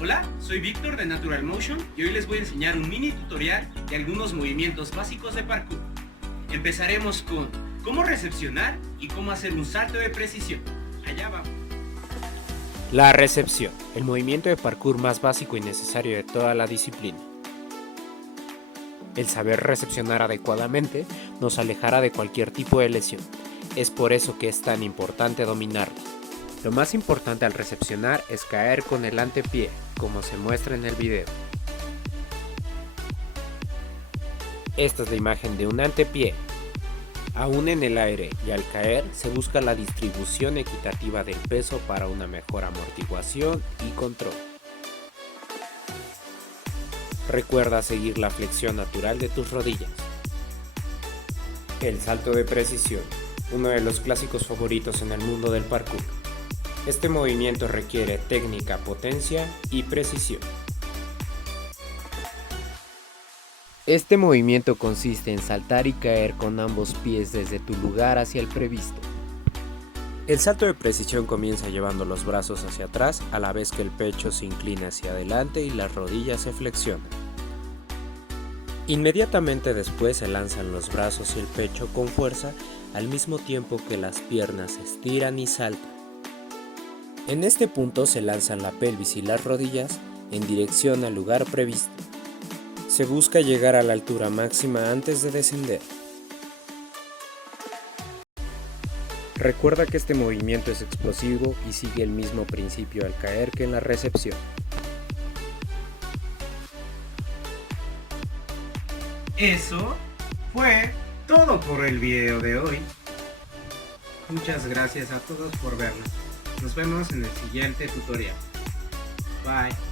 Hola, soy Víctor de Natural Motion y hoy les voy a enseñar un mini tutorial de algunos movimientos básicos de parkour. Empezaremos con cómo recepcionar y cómo hacer un salto de precisión. Allá vamos. La recepción, el movimiento de parkour más básico y necesario de toda la disciplina. El saber recepcionar adecuadamente nos alejará de cualquier tipo de lesión. Es por eso que es tan importante dominarlo. Lo más importante al recepcionar es caer con el antepié, como se muestra en el video. Esta es la imagen de un antepié. Aún en el aire y al caer se busca la distribución equitativa del peso para una mejor amortiguación y control. Recuerda seguir la flexión natural de tus rodillas. El salto de precisión, uno de los clásicos favoritos en el mundo del parkour. Este movimiento requiere técnica, potencia y precisión. Este movimiento consiste en saltar y caer con ambos pies desde tu lugar hacia el previsto. El salto de precisión comienza llevando los brazos hacia atrás a la vez que el pecho se inclina hacia adelante y las rodillas se flexionan. Inmediatamente después se lanzan los brazos y el pecho con fuerza al mismo tiempo que las piernas se estiran y saltan. En este punto se lanzan la pelvis y las rodillas en dirección al lugar previsto. Se busca llegar a la altura máxima antes de descender. Recuerda que este movimiento es explosivo y sigue el mismo principio al caer que en la recepción. Eso fue todo por el video de hoy. Muchas gracias a todos por vernos. Nos vemos en el siguiente tutorial. Bye.